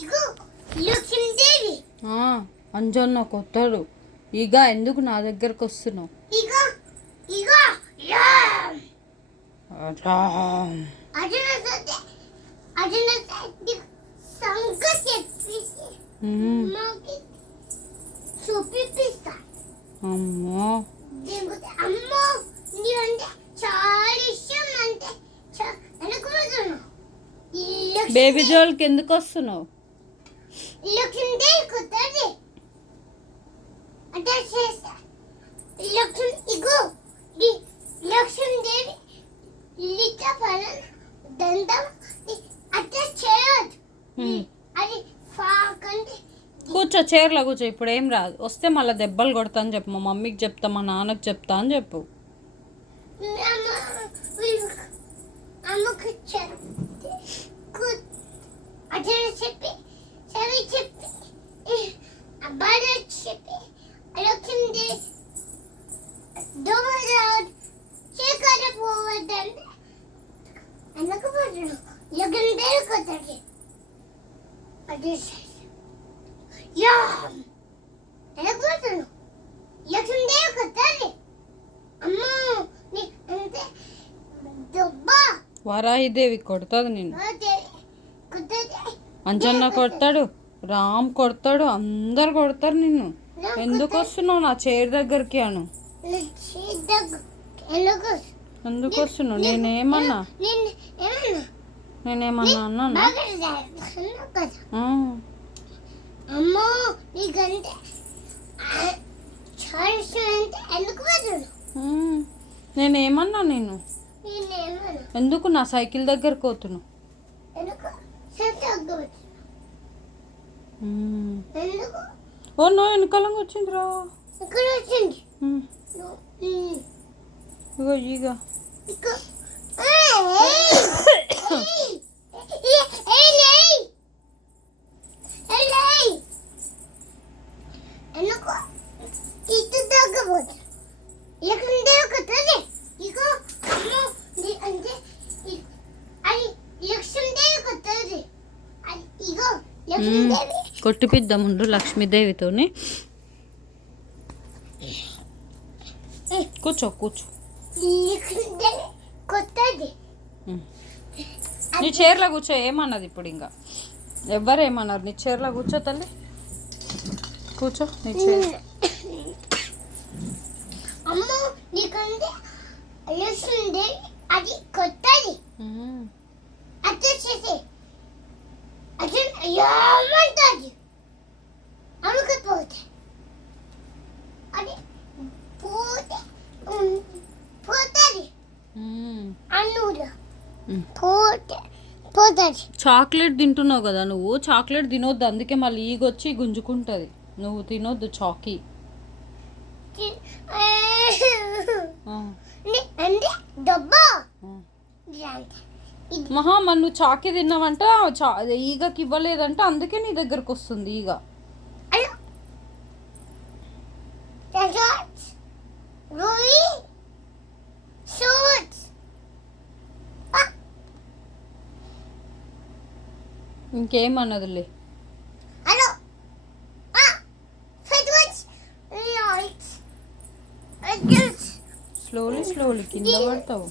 ఇగో లక్ష్మీదేవి. అంజన్న కొట్టాడు. ఇక ఎందుకు నా దగ్గరకు వస్తున్నావు? ఇగో ఇగో రామ్ రామ్ అర్జున సంగతి చెప్పేసి మాకి చూపిస్తా. అమ్మో అమ్మో నీవంటే చాలా ఇష్టం. అంటే అనుకుంటున్నాను బేబీ జోల్కి ఎందుకు వస్తున్నావు? లక్ష్మీదేవి కొత్తది అంటే చేస్తా. ఇగో లక్ష్మీదేవి లిట పలన దండం అట్లా చేయొద్దు. అది ఫాకండి. కూర్చో, చైర్లో కూర్చో. ఇప్పుడు ఏం రాదు. వస్తే మళ్ళీ దెబ్బలు కొడతా అని చెప్పు. మా మమ్మీకి చెప్తా, మా నాన్నకి చెప్తా అని చెప్పు. అమ్మకు అట్లా చెప్పి సరే చెప్పి అబ్బాయి చెప్పి లక్ష్మీదేవి దోమరాడు చీకట పోవద్దంటే అనకపోతున్నాను. లక్ష్మీదేవి కొత్తది అదే అనకపోతున్నాను. లక్ష్మీదేవి కొత్తది. అమ్మో నీ అంతే దెబ్బ వరాహిదేవి కొడతాడు నిన్ను. కొత్తది అంజన్న కొడతాడు, రామ్ కొడతాడు, అందరు కొడతారు నిన్ను. ఎందుకు వస్తున్నావు నా చైర్ దగ్గరికి? అను ఎందుకు వస్తున్నావు? నేనేమన్నా అన్నానా? అమ్మో నీకంటే ఎందుకు నేనేమన్నా నేను? ఎందుకు నా సైకిల్ దగ్గరకు పోతున్నావు? ఓ నో వెనకాలంగా వచ్చిందిరా. ఇగో ఇక కొట్టిపిద్దాం ముందు లక్ష్మీదేవితోని. కూర్చో కూర్చో. నీ చైర్లో కూర్చో. ఏమన్నది ఇప్పుడు? ఇంకా ఎవరేమన్నారు? నీ చైర్లో కూర్చో తల్లి. కూర్చో నీ చైర్. అమ్మో నీకంటే లక్ష్మీదేవి అది కొత్తది అట్లా చేసే అట్లా ఏమంటుంది అమ్మకపోతే అది పోతే పోతుంది అన్నులో పోతే పోతుంది. చాక్లెట్ తింటున్నావు కదా నువ్వు. చాక్లెట్ తినొద్దు, అందుకే మళ్ళీ ఈగొచ్చి గుంజుకుంటుంది. నువ్వు తినొద్దు చాకీ. మహా మరి నువ్వు చాకీ తిన్నావంట, ఈగకి ఇవ్వలేదంట, అందుకే నీ దగ్గరకు వస్తుంది ఈగ. ఇంకేమన్నదిలే. స్లోలీ కింద పడతావు.